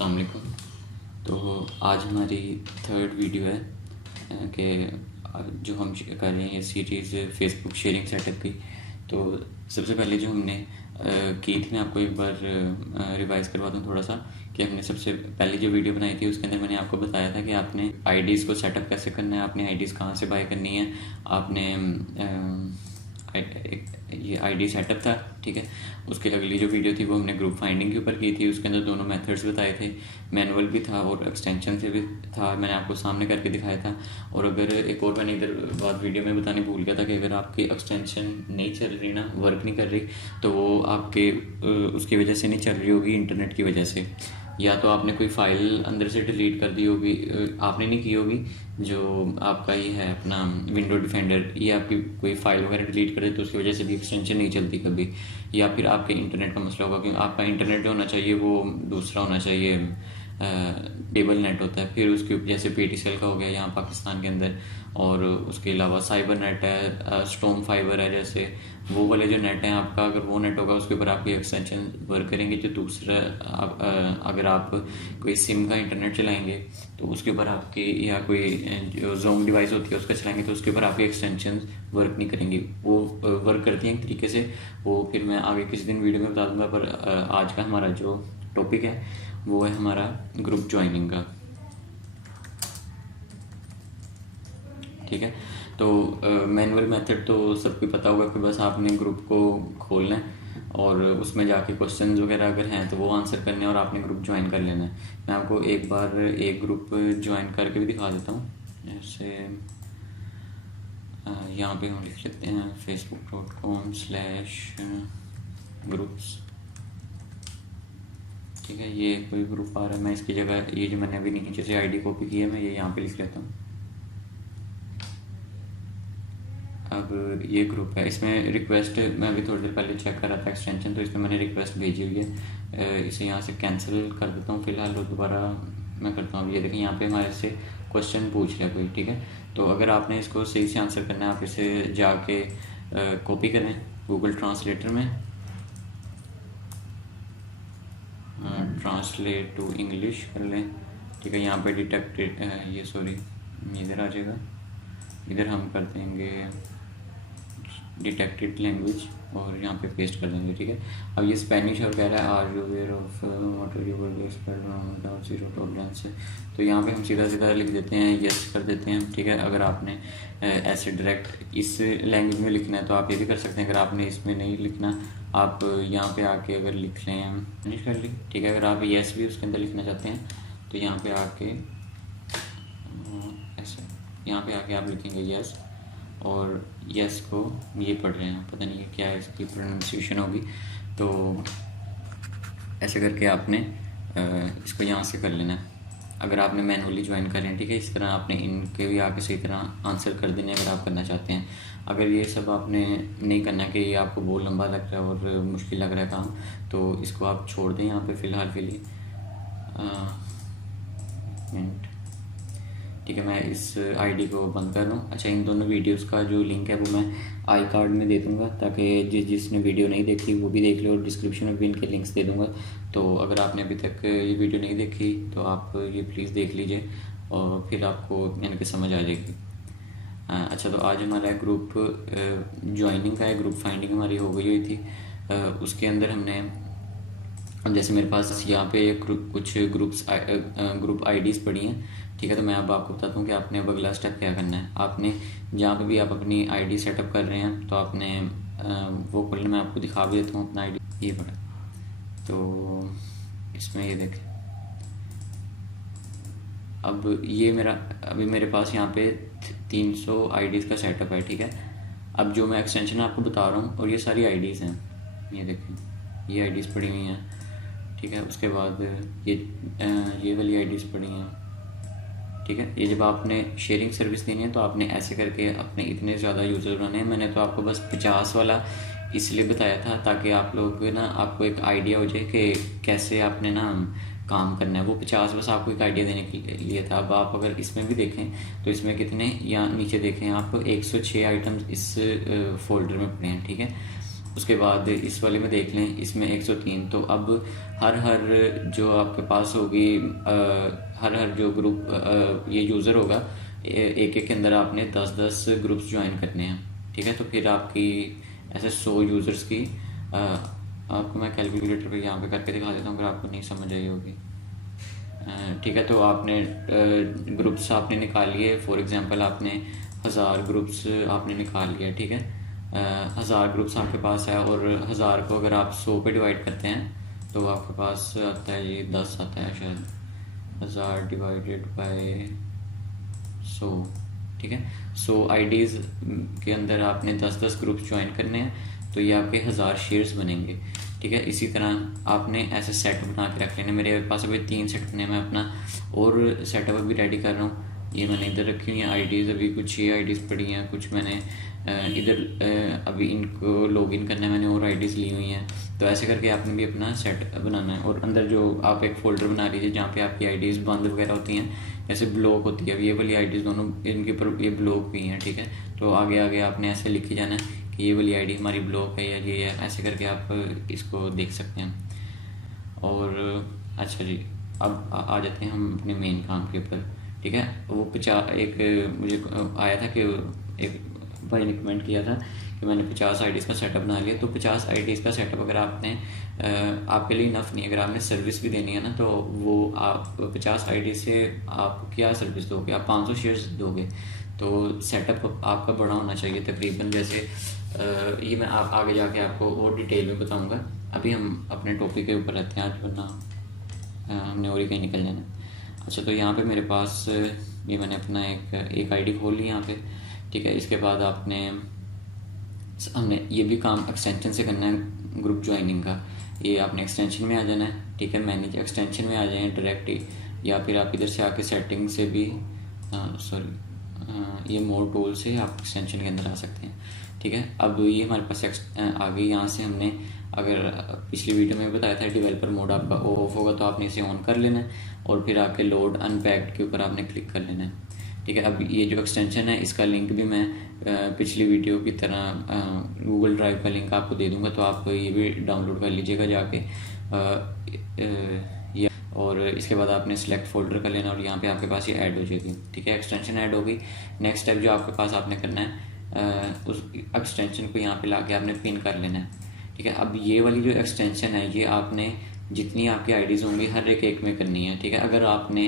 अस्सलाम वालेकुम। तो आज हमारी थर्ड वीडियो है कि जो हम कर रहे हैं ये सीरीज़ फेसबुक शेयरिंग सेटअप की। तो सबसे पहले जो हमने की थी, मैं आपको एक बार रिवाइज़ करवा दूँ थोड़ा सा कि हमने सबसे पहले जो वीडियो बनाई थी उसके अंदर मैंने आपको बताया था कि आपने आईडीज़ को सेटअप कैसे करना है, आपने आईडीज़ कहाँ से बाय करनी है, आपने ये आईडी सेटअप था, ठीक है। उसके अगली जो वीडियो थी वो हमने ग्रुप फाइंडिंग के ऊपर की थी। उसके अंदर दोनों मेथड्स बताए थे, मैनुअल भी था और एक्सटेंशन से भी था, मैंने आपको सामने करके दिखाया था। और अगर एक और मैंने इधर बात वीडियो में बताने भूल गया था कि अगर आपकी एक्सटेंशन नहीं चल रही ना, वर्क नहीं कर रही, तो वो आपके उसकी वजह से नहीं चल रही होगी, इंटरनेट की वजह से। या तो आपने कोई फ़ाइल अंदर से डिलीट कर दी होगी, आपने नहीं की होगी, जो आपका ये है अपना विंडो डिफेंडर, ये आपकी कोई फ़ाइल वगैरह डिलीट करे तो उसकी वजह से भी एक्सटेंशन नहीं चलती कभी। या फिर आपके इंटरनेट का मसला होगा, क्योंकि आपका इंटरनेट जो होना चाहिए वो दूसरा होना चाहिए, केबल नेट होता है। फिर उसके जैसे पेटीसेल का हो गया यहाँ पाकिस्तान के अंदर, और उसके अलावा साइबर नेट है, स्टॉर्म फाइबर है, जैसे वो वाले जो नेट हैं आपका, अगर वो नेट होगा उसके ऊपर आपकी एक्सटेंशन वर्क करेंगे। जो दूसरा अगर आप कोई सिम का इंटरनेट चलाएंगे तो उसके ऊपर आपकी, या कोई जो जोम डिवाइस होती है उसका चलाएंगे तो उसके ऊपर आपकी एक्सटेंशन वर्क नहीं करेंगी। वो वर्क करती हैं एक तरीके से, वो फिर मैं आगे किसी दिन वीडियो में बता दूंगा। पर आज का हमारा जो टॉपिक है वो है हमारा ग्रुप ज्वाइनिंग का, ठीक है। तो मैनुअल मेथड तो सबको पता होगा कि बस आपने ग्रुप को खोलना है और उसमें जाके क्वेश्चंस वगैरह अगर हैं तो वो आंसर करने हैं और आपने ग्रुप ज्वाइन कर लेना है। मैं आपको एक बार एक ग्रुप ज्वाइन करके भी दिखा देता हूँ। जैसे यहाँ पे हम लिख लेते हैं facebook.com/groups, ठीक है। ये कोई ग्रुप आ रहा है, मैं इसकी जगह ये जो मैंने अभी नीचे से आईडी कॉपी की है मैं ये यहाँ पे लिख लेता हूँ। अब ये ग्रुप है, इसमें रिक्वेस्ट मैं अभी थोड़ी देर पहले चेक कर रहा था एक्सटेंशन, तो इसमें मैंने रिक्वेस्ट भेजी हुई है। इसे यहाँ से कैंसिल कर देता हूँ फिलहाल और दोबारा मैं करता हूँ। अब ये देखें यहाँ पे हमारे से क्वेश्चन पूछ रहा है कोई, ठीक है। तो अगर आपने इसको सही से आंसर करना है, आप इसे जाके कॉपी करें गूगल ट्रांसलेटर में, ट्रांसलेट टू इंग्लिश कर लें, ठीक है। यहाँ पे डिटेक्टेड ये सॉरी इधर आ जाएगा, इधर हम कर देंगे डिटेक्टेड लैंग्वेज और यहाँ पे पेस्ट कर देंगे, ठीक है। अब ये स्पेनिश और कह रहा है are you aware of what are you zero tolerance है, तो यहाँ पे हम सीधा सीधा लिख देते हैं, यस कर देते हैं, ठीक है। अगर आपने ऐसे डायरेक्ट इस लैंग्वेज में लिखना है तो आप ये भी कर सकते हैं। अगर आपने इसमें नहीं लिखना, आप यहाँ पे आके अगर लिख लें फिनिश कर ली, ठीक है। अगर आप यस भी उसके अंदर लिखना चाहते हैं तो यहाँ पे आके ऐसे यहाँ पे आके आप लिखेंगे यस, और यस को ये पढ़ रहे हैं, पता नहीं क्या है इसकी प्रोनाउंसिएशन होगी, तो ऐसे करके आपने इसको यहाँ से कर लेना है। अगर आपने मैनुअली ज्वाइन करें, ठीक है, इस तरह आपने इनके भी आके सही तरह आंसर कर देने अगर आप करना चाहते हैं। अगर ये सब आपने नहीं करना कि ये आपको बहुत लंबा लग रहा है और मुश्किल लग रहा है काम, तो इसको आप छोड़ दें यहाँ पे फ़िलहाल के लिए मिनट, ठीक है। मैं इस आईडी को बंद कर लूँ। अच्छा, इन दोनों वीडियोस का जो लिंक है वो मैं आई कार्ड में दे दूँगा, ताकि जिसने वीडियो नहीं देखी वो भी देख ले, और डिस्क्रिप्शन में भी इनके लिंक्स दे दूँगा। तो अगर आपने अभी तक ये वीडियो नहीं देखी तो आप ये प्लीज़ देख लीजिए और फिर आपको इनकी समझ आ जाएगी। अच्छा, तो आज हमारा ग्रुप ज्वाइनिंग का है, ग्रुप फाइंडिंग हमारी हो गई हुई थी। उसके अंदर हमने, जैसे मेरे पास यहाँ पे कुछ ग्रुप आईडीज़ पड़ी हैं, ठीक है। तो मैं अब आपको बताता हूँ कि आपने अब अगला स्टेप क्या करना है। आपने जहाँ पे भी आप अपनी आईडी सेटअप कर रहे हैं तो आपने वो खोलना, मैं आपको दिखा भी देता हूँ अपना आईडी, ये पड़ा। तो इसमें ये देखें, अब ये मेरा अभी मेरे पास यहाँ पे 300 आईडीज़ का सेटअप है, ठीक है। अब जो मैं एक्सटेंशन आपको बता रहा हूँ और ये सारी आईडीज़ हैं, ये देखें, ये आईडीज़ पड़ी हुई हैं, ठीक है। उसके बाद ये वाली आईडीज़ पड़ी हैं, ठीक है। ये जब आपने शेयरिंग सर्विस देनी है तो आपने ऐसे करके अपने इतने ज़्यादा यूज़र बनाने हैं। मैंने तो आपको बस 50 वाला इसलिए बताया था ताकि आप लोग ना, आपको एक आइडिया हो जाए कि कैसे आपने ना काम करना है। वो 50 बस आपको एक आइडिया देने के लिए था। अब आप अगर इसमें भी देखें तो इसमें कितने, यहाँ नीचे देखें आप 106 आइटम्स इस फोल्डर में पड़े हैं, ठीक है। उसके बाद इस वाले में देख लें, इसमें 103। तो अब हर जो आपके पास होगी हर जो ग्रुप ये यूज़र होगा, एक एक के अंदर आपने 10-10 ग्रुप्स ज्वाइन करने हैं, ठीक है। तो फिर आपकी ऐसे 100 यूज़र्स की आपको मैं कैलकुलेटर पे यहाँ पे करके दिखा देता हूँ अगर आपको नहीं समझ आई होगी। ठीक है, तो आपने ग्रुप्स आपने निकाल लिए। फॉर एग्जांपल आपने 1000 ग्रुप्स आपने निकाल लिया, ठीक है। 1000 ग्रुप्स आपके पास है और 1000 को अगर आप 100 पे डिवाइड करते हैं तो आपके पास आता है ये 10 आता है शायद, 1000 डिवाइडेड बाय 100, ठीक है। 100 आईडीज़ के अंदर आपने 10-10 ग्रुप्स ज्वाइन करने हैं, तो ये आपके 1000 शेयर्स बनेंगे, ठीक है। इसी तरह आपने ऐसे सेट बना के रख लेने। मेरे पास अभी 3 सेट बने, मैं अपना और सेटअप अभी रेडी कर रहा हूँ। ये मैंने इधर रखी हुई हैं आईडीज़, अभी कुछ 6 आईडीज़ पड़ी हैं, कुछ मैंने इधर अभी इनको लॉगिन करना है, मैंने और आईडीज़ ली हुई हैं। तो ऐसे करके आपने भी अपना सेट बनाना है। और अंदर जो आप एक फ़ोल्डर बना लीजिए जहाँ पे आपकी आईडीज़ बंद वगैरह होती हैं, जैसे ब्लॉक होती है, ये वाली आईडीज़ दोनों इनके ऊपर ये ब्लॉक भी हैं, ठीक है। तो आगे आगे आपने ऐसे लिखे जाना है कि ये वाली आईडी हमारी ब्लॉक है या ये है, ऐसे करके आप इसको देख सकते हैं। और अच्छा जी, अब आ जाते हैं हम अपने मेन काम के ऊपर, ठीक है। वो एक मुझे आया था कि एक भाई ने कमेंट किया था कि मैंने 50 आईडीज़ का सेटअप बना लिया। तो 50 आईडीज़ का सेटअप अगर आपने आपके लिए इनफ नहीं, अगर आपने सर्विस भी देनी है ना, तो वो आप 50 आईडी से आप क्या सर्विस दोगे, आप 500 शेयर्स दोगे। तो सेटअप आपका बड़ा होना चाहिए तकरीबन, जैसे ये मैं आप आगे जाके आपको और डिटेल में बताऊंगा। अभी हम अपने टॉपिक के ऊपर रहते हैं आज, वरना हमने और ही कहीं निकल जाना। अच्छा, तो यहाँ पे मेरे पास ये मैंने अपना एक आईडी खोल ली यहाँ पे, ठीक है। इसके बाद हमने ये भी काम एक्सटेंशन से करना है ग्रुप ज्वाइनिंग का। ये आपने एक्सटेंशन में आ जाना है, ठीक है। मैनेज एक्सटेंशन में आ जाए डायरेक्ट ही, या फिर आप इधर से आके सेटिंग से भी ये मोर टूल से आप एक्सटेंशन के अंदर आ सकते हैं, ठीक है। अब ये हमारे पास आ गई। यहाँ से हमने अगर पिछली वीडियो में बताया था डेवलपर मोड आपका ऑफ होगा तो आपने इसे ऑन कर लेना है और फिर आके लोड अनपैक्ड के ऊपर आपने क्लिक कर लेना है, ठीक है। अब ये जो एक्सटेंशन है इसका लिंक भी मैं पिछली वीडियो की तरह गूगल ड्राइव का लिंक आपको दे दूंगा, तो आप ये भी डाउनलोड कर लीजिएगा जाके। और इसके बाद आपने सेलेक्ट फोल्डर कर लेना और यहाँ पे आपके पास ये ऐड हो जाएगी, ठीक है। एक्सटेंशन ऐड होगी। नेक्स्ट स्टेप जो आपके पास आपने करना है उस एक्सटेंशन को यहाँ पे लाके आपने पिन कर लेना है, ठीक है। अब ये वाली जो एक्सटेंशन है ये आपने जितनी आपकी आईडीज़ होंगी हर एक में करनी है, ठीक है। अगर आपने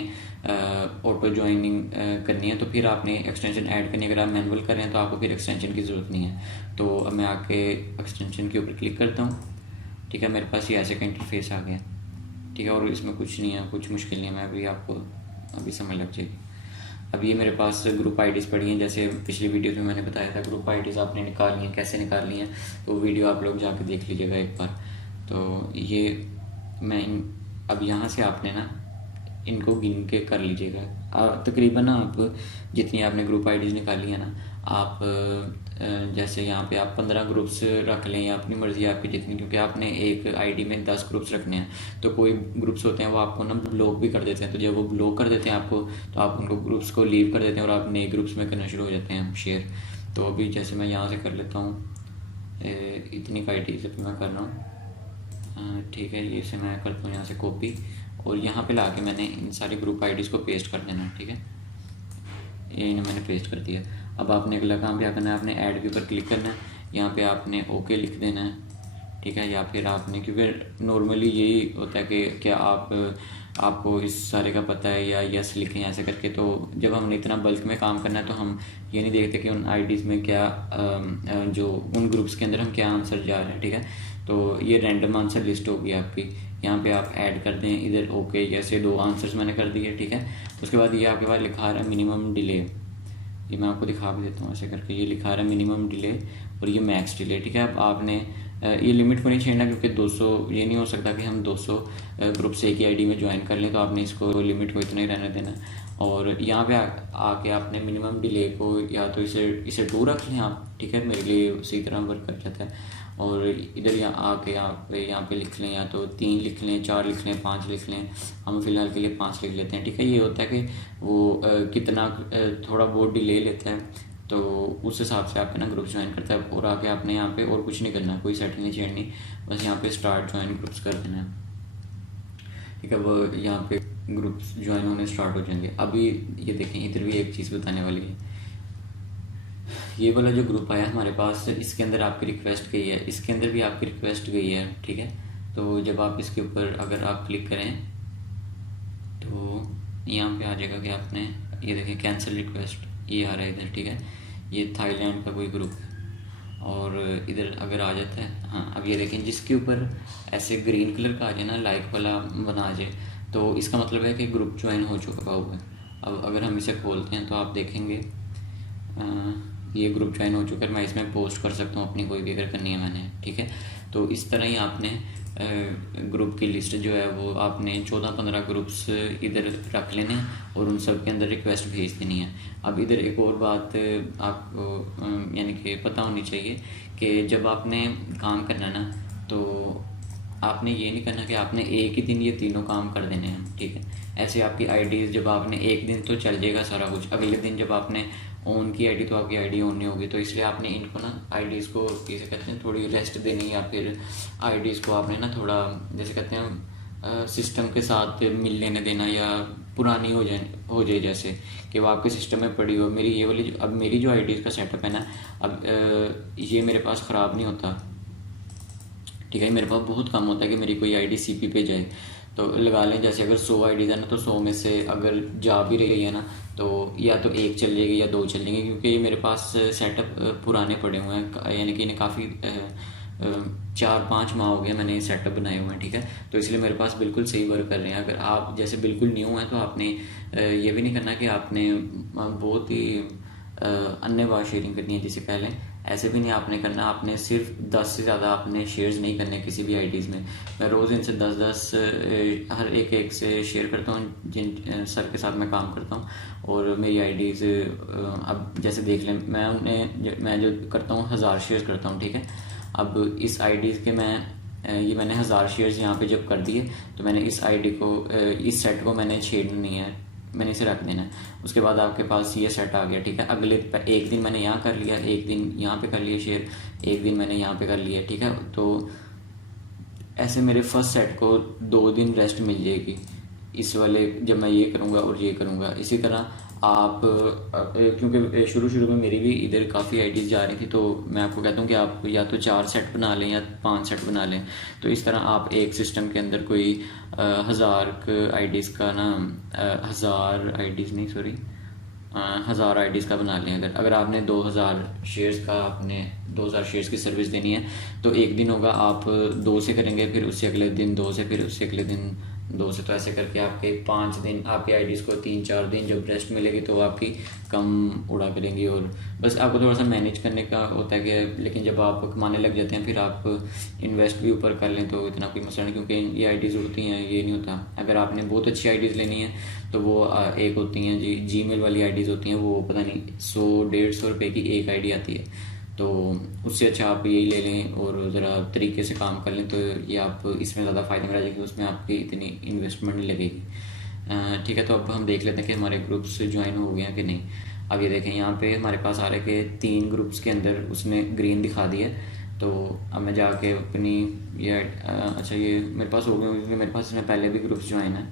ऑटो ज्वाइनिंग करनी है तो फिर आपने एक्सटेंशन ऐड करनी है। अगर आप मैनुअल कर रहे हैं तो आपको फिर एक्सटेंशन की ज़रूरत नहीं है। तो अब मैं आके एक्सटेंशन के ऊपर क्लिक करता हूँ, ठीक है। मेरे पास ये ऐसे का इंटरफेस आ गया, ठीक है। और इसमें कुछ नहीं है, कुछ मुश्किल नहीं है, मैं अभी आपको अभी समझ लग जाएगी। अब ये मेरे पास ग्रुप आईडीज़ पड़ी हैं, जैसे पिछली वीडियो में मैंने बताया था ग्रुप आईडीज़ आपने निकालनी है, कैसे निकालनी है तो वीडियो आप लोग जाके देख लीजिएगा एक बार। तो ये मैं अब यहाँ से आपने ना इनको गिन के कर लीजिएगा। तकरीबन ना आप जितनी आपने ग्रुप आईडीज़ निकाली है ना, आप जैसे यहाँ पे आप 15 ग्रुप्स रख लें या अपनी मर्ज़ी आपकी जितनी, क्योंकि आपने एक आईडी में 10 ग्रुप्स रखने हैं। तो कोई ग्रुप्स होते हैं वो आपको ना ब्लॉक भी कर देते हैं, तो जब वो ब्लॉक कर देते हैं आपको तो आप उनको ग्रुप्स को लीव कर देते हैं और आप नए ग्रुप्स में करना शुरू हो जाते हैं शेयर। तो अभी जैसे मैं यहाँ से कर लेता हूँ इतनी आईडी से मैं कर रहा हूँ, ठीक है। ये से मैं करता हूँ यहाँ से कॉपी और यहाँ पे लाके मैंने इन सारी ग्रुप आईडीज़ को पेस्ट कर देना, ठीक है। ये मैंने पेस्ट कर दिया। अब आपने अगला काम क्या करना है, आपने ऐड के ऊपर क्लिक करना है, यहाँ पे आपने ओके लिख देना है, ठीक है। या फिर आपने, क्योंकि नॉर्मली यही होता है कि क्या आपको इस सारे का पता है या यस लिखें ऐसे करके। तो जब हमने इतना बल्क में काम करना है तो हम ये नहीं देखते कि उन आईडीज़ में क्या जो उन ग्रुप्स के अंदर हम क्या आंसर जा रहे हैं, ठीक है। तो ये रैंडम आंसर लिस्ट होगी आपकी, यहाँ पे आप ऐड कर दें इधर ओके, जैसे 2 आंसर्स मैंने कर दिए, ठीक है। उसके बाद ये आपके पास लिखा रहा है मिनिमम डिले, ये मैं आपको दिखा भी देता हूँ ऐसे करके। ये लिखा रहा है मिनिमम डिले और ये मैक्स डिले, ठीक है। अब आपने ये लिमिट को नहीं छेड़ना, क्योंकि 200 ये नहीं हो सकता कि हम 200 ग्रुप से एक ही आईडी में ज्वाइन कर लें, तो आपने इसको लिमिट को इतना ही रहने देना। और यहाँ पे आके आपने मिनिमम डिले को या तो इसे 2 रख लें आप, ठीक है। मेरे लिए उसी तरह वर्क कर जाता है। और इधर यहाँ आके यहाँ पे लिख लें, या तो 3 लिख लें, 4 लिख लें, 5 लिख लें। हम फिलहाल के लिए 5 लिख लेते हैं, ठीक है। ये होता है कि वो कितना थोड़ा बहुत डिले लेता है तो उस हिसाब से आप है ना ग्रुप ज्वाइन करता है। और आके आपने यहाँ पे और कुछ नहीं करना, कोई सेटिंग नहीं छेड़नी, बस यहाँ पे स्टार्ट ज्वाइन ग्रुप्स कर देना है, ठीक है। वो यहाँ पे ग्रुप्स ज्वाइन होने स्टार्ट हो जाएंगे। अभी ये देखें, इधर भी एक चीज़ बताने वाली है। ये वाला जो ग्रुप आया हमारे पास, इसके अंदर आपकी रिक्वेस्ट गई है, इसके अंदर भी आपकी रिक्वेस्ट गई है, ठीक है। तो जब आप इसके ऊपर अगर आप क्लिक करें तो यहाँ पे आ जाएगा कि आपने, ये देखें कैंसिल रिक्वेस्ट, ये आ रहा है इधर, ठीक है। ये थाईलैंड का कोई ग्रुप है। और इधर अगर आ जाता है, हाँ अब ये देखें, जिसके ऊपर ऐसे ग्रीन कलर का आ जाए ना, लाइक वाला बना आ जाए, तो इसका मतलब है कि ग्रुप ज्वाइन हो चुका हुआ है। अब अगर हम इसे खोलते हैं तो आप देखेंगे ये ग्रुप ज्वाइन हो चुका है। मैं इसमें पोस्ट कर सकता हूँ अपनी कोई भी अगर करनी है मैंने, ठीक है। तो इस तरह ही आपने ग्रुप की लिस्ट जो है वो आपने 14-15 ग्रुप्स इधर रख लेने हैं और उन सब के अंदर रिक्वेस्ट भेज देनी है। अब इधर एक और बात आपको यानी कि पता होनी चाहिए कि जब आपने काम करना ना, तो आपने ये नहीं करना कि आपने एक ही दिन ये तीनों काम कर देने हैं, ठीक है। ऐसे आपकी आईडीज़ जब आपने एक दिन तो चल जाएगा सारा कुछ, अगले दिन जब आपने ऑन की आईडी तो आपकी आईडी ऑन नहीं होगी। तो इसलिए आपने इनको ना आईडीज़ को जैसे कहते हैं थोड़ी रेस्ट देनी, या फिर आईडीज़ को आपने ना थोड़ा जैसे कहते हैं सिस्टम के साथ मिल लेने देना, या पुरानी हो जाए जैसे कि वो आपके सिस्टम में पड़ी हो। मेरी ये वाली अब मेरी जो आईडीज़ का सेटअप है ना, अब ये मेरे पास ख़राब नहीं होता, ठीक है। मेरे पास बहुत कम होता है कि मेरी कोई आईडी सीपी पे जाए। तो लगा लें जैसे अगर 100 आईडीज़ है ना, तो 100 में से अगर जा भी रही है ना, तो या तो एक चल जाएगी या दो चल जाएंगी, क्योंकि ये मेरे पास सेटअप पुराने पड़े हुए हैं, यानी कि इन्हें काफ़ी 4-5 माह हो गए मैंने सेटअप बनाए हुए हैं, ठीक है। तो इसलिए मेरे पास बिल्कुल सही वर्क कर रहे हैं। अगर आप जैसे बिल्कुल न्यू हैं तो आपने ये भी नहीं करना कि आपने बहुत ही अन्य शेयरिंग करनी है जैसे पहले, ऐसे भी नहीं आपने करना। आपने सिर्फ 10 से ज़्यादा आपने शेयर्स नहीं करने किसी भी आईडीज़ में। मैं रोज़ इनसे 10-10 हर एक से शेयर करता हूँ जिन सर के साथ मैं काम करता हूँ। और मेरी आईडीज़ अब जैसे देख लें, मैं जो करता हूँ 1000 शेयर करता हूँ, ठीक है। अब इस आईडीज़ के ये मैंने 1000 शेयर्स यहाँ पे जब कर दिए, तो मैंने इस आईडी को इस सेट को मैंने छेड़ना नहीं है, मैंने इसे रख देना है। उसके बाद आपके पास ये सेट आ गया, ठीक है। अगले एक दिन मैंने यहाँ कर लिया, एक दिन यहाँ पे कर लिया शेयर, एक दिन मैंने यहाँ पे कर लिया, ठीक है। तो ऐसे मेरे फर्स्ट सेट को 2 दिन रेस्ट मिल जाएगी इस वाले, जब मैं ये करूँगा और ये करूँगा। इसी तरह आप क्योंकि शुरू में मेरी भी इधर काफ़ी आईडीज़ जा रही थी, तो मैं आपको कहता हूँ कि आप या तो 4 सेट बना लें या 5 सेट बना लें। तो इस तरह आप एक सिस्टम के अंदर कोई 1000 आईडीज़ का ना 1000 आईडीज़ नहीं, सॉरी 1000 आईडीज़ का बना लें। अगर आपने 2000 शेयर्स का आपने 2000 शेयर्स की सर्विस देनी है, तो एक दिन होगा आप 2 से करेंगे, फिर उससे अगले दिन 2 से, फिर उससे अगले दिन 2 से। तो ऐसे करके आपके 5 दिन आपकी आईडीज़ को 3-4 दिन जब रेस्ट मिलेगी तो आपकी कम उड़ा करेंगी। और बस आपको थोड़ा सा मैनेज करने का होता है कि, लेकिन जब आप कमाने लग जाते हैं फिर आप इन्वेस्ट भी ऊपर कर लें तो इतना कोई मसला नहीं, क्योंकि ये आईडीज़ होती हैं, ये नहीं होता। अगर आपने बहुत अच्छी आईडीज़ लेनी है तो वो एक होती हैं जीमेल वाली आईडीज़ होती हैं, वो पता नहीं 100-150 रुपये की एक आईडी आती है। तो उससे अच्छा आप यही ले लें और ज़रा तरीके से काम कर लें, तो ये आप इसमें ज़्यादा फ़ायदे में आ जाएगी, उसमें आपकी इतनी इन्वेस्टमेंट नहीं लगेगी, ठीक है। तो अब हम देख लेते हैं कि हमारे ग्रुप्स ज्वाइन हो गए हैं कि नहीं। अब ये देखें, यहाँ पे हमारे पास आ रहे कि 3 ग्रुप्स के अंदर उसने ग्रीन दिखा दिया। तो अब मैं जाके अपनी ये अच्छा ये मेरे पास हो गए, क्योंकि मेरे पास इसमें पहले भी ग्रुप्स ज्वाइन है।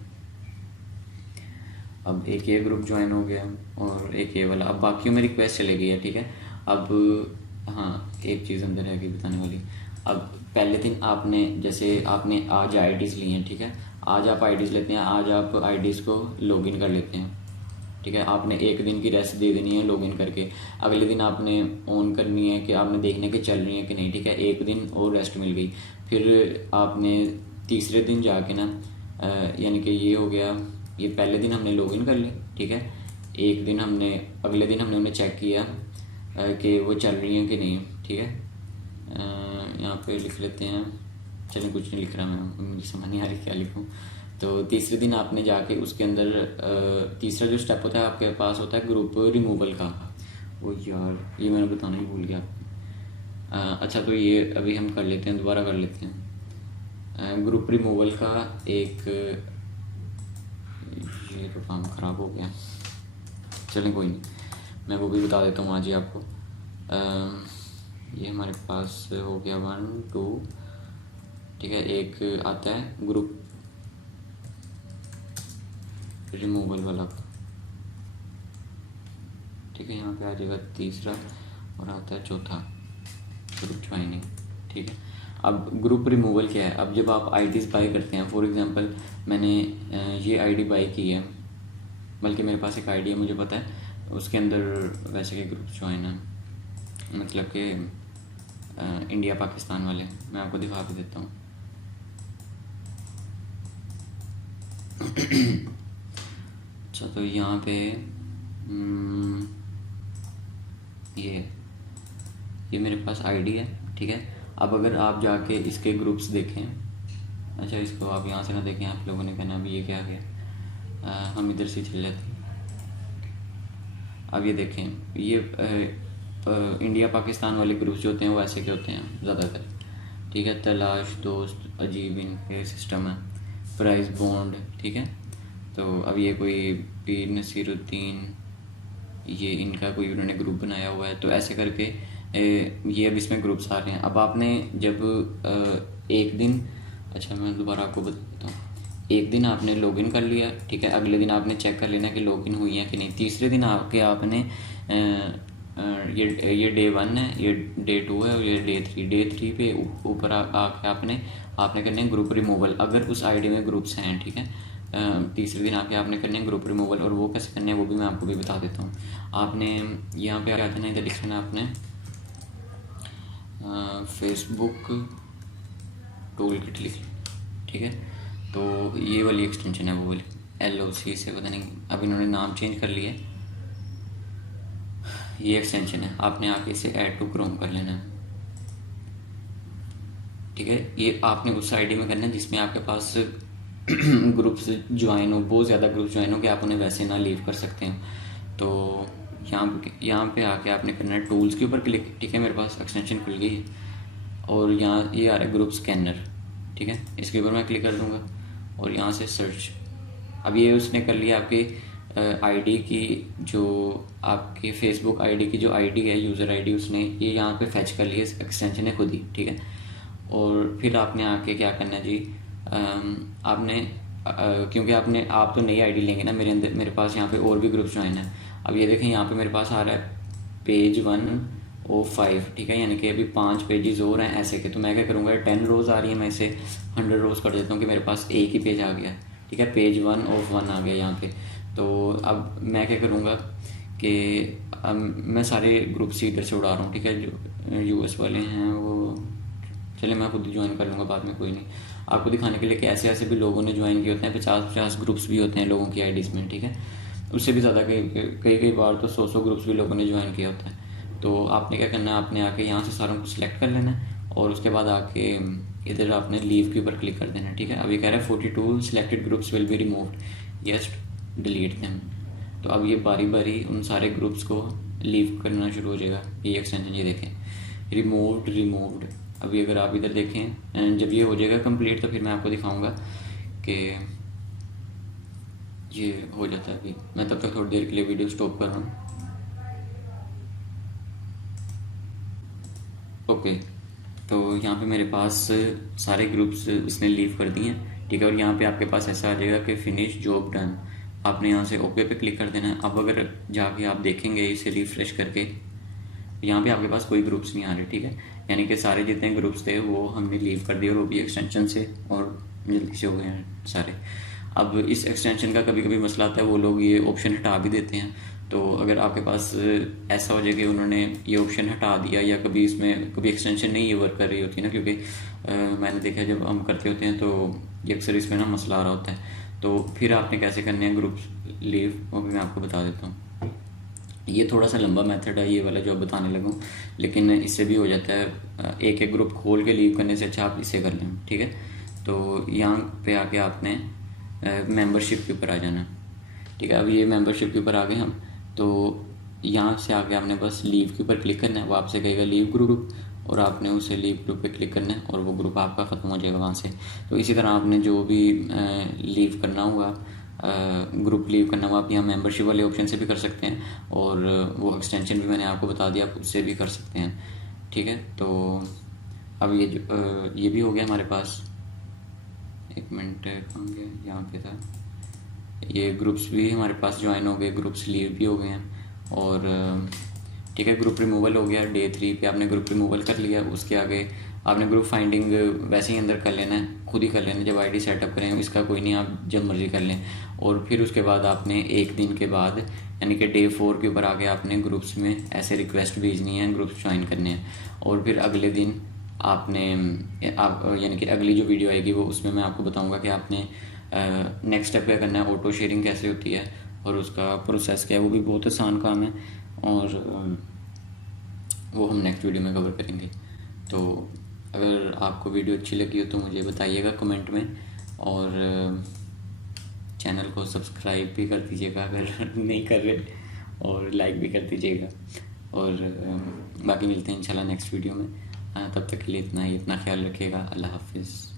अब एक ये ग्रुप ज्वाइन हो गया और एक ये वाला, अब बाकियों में रिक्वेस्ट चली गई है, ठीक है। अब हाँ, एक चीज़ अंदर है कि बताने वाली। अब पहले दिन आपने जैसे आपने आज आईडीज़ ली हैं, ठीक है। आज आप आईडीज़ लेते हैं, आज आप आईडीज़ को लॉगिन कर लेते हैं, ठीक है। आपने एक दिन की रेस्ट दे देनी है लॉगिन करके। अगले दिन आपने ऑन करनी है कि आपने देखने के चल रही है कि नहीं, ठीक है। एक दिन और रेस्ट मिल गई। फिर आपने तीसरे दिन जाके ना यानी कि ये हो गया, ये पहले दिन हमने लॉगिन कर ली, ठीक है। एक दिन हमने अगले दिन हमने उन्हें चेक किया कि वो चल रही हैं कि नहीं, ठीक है। यहाँ पे लिख लेते हैं, चलिए कुछ नहीं लिख रहा मैं, मुझे समझ नहीं आ रही क्या लिखूँ। तो तीसरे दिन आपने जाके उसके अंदर तीसरा जो स्टेप होता है आपके पास होता है ग्रुप रिमूवल का। वो यार ये मैंने बताना ही भूल गया। अच्छा तो ये अभी हम कर लेते हैं, दोबारा कर लेते हैं। ग्रुप रिमूवल का एक, ये तो काम ख़राब हो गया, चलें कोई नहीं, मैं वो भी बता देता हूँ आज ही आपको। ये हमारे पास हो गया 1 2, ठीक है। एक आता है ग्रुप रिमूवल वाला, ठीक है। यहाँ पे आ जाएगा तीसरा और आता है चौथा ग्रुप ज्वाइनिंग, ठीक है। अब ग्रुप रिमूवल क्या है? अब जब आप आईडीज़ बाई करते हैं, फॉर एग्जांपल मैंने ये आईडी बाई की है, बल्कि मेरे पास एक आईडी है, मुझे पता है उसके अंदर वैसे के ग्रुप ज्वाइन है, मतलब कि इंडिया पाकिस्तान वाले। मैं आपको दिखा के देता हूँ। अच्छा, तो यहाँ पे ये मेरे पास आईडी है, ठीक है। अब अगर आप जाके इसके ग्रुप्स देखें, अच्छा इसको आप यहाँ से ना देखें, आप लोगों ने कहना अभी ये क्या गया, हम इधर से चले जाते हैं। अब ये देखें, ये इंडिया पाकिस्तान वाले ग्रुप्स जो होते हैं वो ऐसे के होते हैं ज़्यादातर, ठीक है। तलाश, दोस्त, अजीब, इनके सिस्टम है, प्राइस बॉन्ड, ठीक है। तो अब ये कोई पीर नसीरुद्दीन, ये इनका कोई उन्होंने ग्रुप बनाया हुआ है, तो ऐसे करके ये अब इसमें ग्रुप्स आ रहे हैं। अब आपने जब एक दिन, अच्छा मैं दोबारा आपको बताता हूँ, एक दिन आपने लॉगिन कर लिया, ठीक है। अगले दिन आपने चेक कर लेना कि लॉगिन हुई है कि नहीं। तीसरे दिन आपके आपने ये डे 1 है, ये डे 2 है और ये डे 3। डे 3 पे ऊपर आके आपने करने ग्रुप रिमूवल, अगर उस आईडी में ग्रुप्स हैं, ठीक है। तीसरे दिन आके आपने करने ग्रुप रिमूवल, और वो कैसे करने हैं वो भी मैं आपको भी बता देता हूँ। आपने यहाँ पे आ जाना, इधर लिख लेना आपने फेसबुक टूल किट लिख लेना, ठीक है। तो ये वाली एक्सटेंशन है, वो वाली LOC से, पता नहीं अब इन्होंने नाम चेंज कर लिया है। ये एक्सटेंशन है, आपने आके इसे ऐड टू क्रोम कर लेना है, ठीक है। ये आपने उस आईडी में करना है जिसमें आपके पास ग्रुप्स ज्वाइन हो, बहुत ज़्यादा ग्रुप्स ज्वाइन हो कि आप उन्हें वैसे ना लीव कर सकते हैं। तो यहाँ पे आके आपने करना है टूल्स के ऊपर क्लिक, ठीक है। मेरे पास एक्सटेंशन खुल गई है और यहाँ ये आ रहा है ग्रुप स्कैनर, ठीक है। इसके ऊपर मैं क्लिक कर दूँगा और यहाँ से सर्च। अब ये उसने कर लिया आपकी आईडी की, जो आपकी फेसबुक आईडी की जो आईडी है, यूज़र आईडी, उसने ये यहाँ पे फैच कर लिया, एक्सटेंशन है खुद ही, ठीक है। और फिर आपने आके क्या करना है जी, आपने क्योंकि आप तो नई आईडी लेंगे ना, मेरे पास यहाँ पे और भी ग्रुप ज्वाइन है। अब ये देखें, यहाँ पे मेरे पास आ रहा है पेज 105, ठीक है, यानी कि अभी 5 पेजेस और हैं ऐसे के। तो मैं क्या करूँगा, 10 रोज़ आ रही है, मैं इसे 100 रोज़ कर देता हूँ कि मेरे पास एक ही पेज आ गया, ठीक है। पेज 1 of 1 आ गया यहाँ पे। तो अब मैं क्या करूँगा कि मैं सारे ग्रुप्स इधर से उड़ा रहा हूँ, ठीक है। जो US वाले हैं वो चलिए मैं खुद ही ज्वाइन कर लूँगा बाद में, कोई नहीं, आपको दिखाने के लिए कि ऐसे ऐसे भी लोगों ने ज्वाइन किए होते हैं। 50-50 ग्रुप्स भी होते हैं लोगों की आईडीज़ में, ठीक है। उससे भी ज़्यादा कई बार तो 100 ग्रुप्स भी लोगों ने ज्वाइन किया होता है। तो आपने क्या करना है, आपने आके यहाँ से सारों को सिलेक्ट कर लेना है और उसके बाद आके इधर आपने लीव के ऊपर क्लिक कर देना है, ठीक है। अभी कह रहा है 42 selected groups will be removed, yes delete them. तो अब ये बारी बारी उन सारे ग्रुप्स को लीव करना शुरू हो जाएगा। ये एक्सटेंशन, ये देखें, रिमूव्ड। अभी अगर आप इधर देखें, जब ये हो जाएगा कंप्लीट तो फिर मैं आपको दिखाऊंगा कि ये हो जाता है। अभी मैं तब तक थोड़ी देर के लिए वीडियो स्टॉप कर रहा हूँ। ओके, तो यहाँ पे मेरे पास सारे ग्रुप्स इसने लीव कर दिए हैं, ठीक है। और यहाँ पे आपके पास ऐसा आ जाएगा कि फिनिश जॉब डन, आपने यहाँ से ओके पे क्लिक कर देना है। अब अगर जाके आप देखेंगे इसे रिफ्रेश करके, यहाँ पे आपके पास कोई ग्रुप्स नहीं आ रहे, ठीक है। यानी कि सारे जितने ग्रुप्स थे वो हमने लीव कर दिए और वो भी एक्सटेंशन से, और जल्दी से हो गए हैं सारे। अब इस एक्सटेंशन का कभी कभी मसला आता है, वो लोग ये ऑप्शन हटा भी देते हैं। तो अगर आपके पास ऐसा हो जाए कि उन्होंने ये ऑप्शन हटा दिया, या कभी इसमें कभी एक्सटेंशन नहीं ये वर्क कर रही होती है ना, क्योंकि मैंने देखा जब हम करते होते हैं तो ये अक्सर इसमें ना मसला आ रहा होता है। तो फिर आपने कैसे करने हैं ग्रुप्स लीव, वो भी मैं आपको बता देता हूँ। ये थोड़ा सा लंबा मेथड है ये वाला जो अब बताने लगा हूँ, लेकिन इससे भी हो जाता है। एक एक ग्रुप खोल के लीव करने से अच्छा आप इसे कर लें, ठीक है। तो यहाँ पे आके आपने मेंबरशिप के ऊपर आ जाना, ठीक है। अब ये मेंबरशिप के ऊपर आ गए हम, तो यहाँ से आके आपने बस लीव के ऊपर क्लिक करना है। वो आपसे कहेगा लीव ग्रुप, और आपने उसे लीव ग्रुप पे क्लिक करना है और वो ग्रुप आपका ख़त्म हो जाएगा वहाँ से। तो इसी तरह आपने जो भी लीव करना होगा ग्रुप लीव करना वो आप यहाँ मेंबरशिप वाले ऑप्शन से भी कर सकते हैं, और वो एक्सटेंशन भी मैंने आपको बता दिया, आप उससे भी कर सकते हैं। ठीक है, तो अब ये भी हो गया हमारे पास। एक मिनट कहाँ गया, यहाँ पे था। ये ग्रुप्स भी हमारे पास ज्वाइन हो गए, ग्रुप्स लीव भी हो गए हैं, और ठीक है, ग्रुप रिमूवल हो गया। डे 3 पे आपने ग्रुप रिमूवल कर लिया। उसके आगे आपने ग्रुप फाइंडिंग वैसे ही अंदर कर लेना है, खुद ही कर लेना है। जब आईडी सेटअप करें इसका कोई नहीं, आप जब मर्जी कर लें। और फिर उसके बाद आपने एक दिन के बाद यानी कि डे 4 के ऊपर आके आपने ग्रुप्स में ऐसे रिक्वेस्ट भेजनी है, ग्रुप्स ज्वाइन करने हैं। और फिर अगले दिन आपने आप यानी कि अगली जो वीडियो आएगी वो उसमें मैं आपको बताऊंगा कि आपने नेक्स्ट स्टेप क्या करना है, ऑटो शेयरिंग कैसे होती है और उसका प्रोसेस क्या है। वो भी बहुत आसान काम है, और वो हम नेक्स्ट वीडियो में कवर करेंगे। तो अगर आपको वीडियो अच्छी लगी हो तो मुझे बताइएगा कमेंट में, और चैनल को सब्सक्राइब भी कर दीजिएगा अगर नहीं कर रहे, और लाइक भी कर दीजिएगा। और बाकी मिलते हैं इंशाल्लाह नेक्स्ट वीडियो में। तब तक के लिए इतना ख्याल रखिएगा। अल्लाह हाफिज़।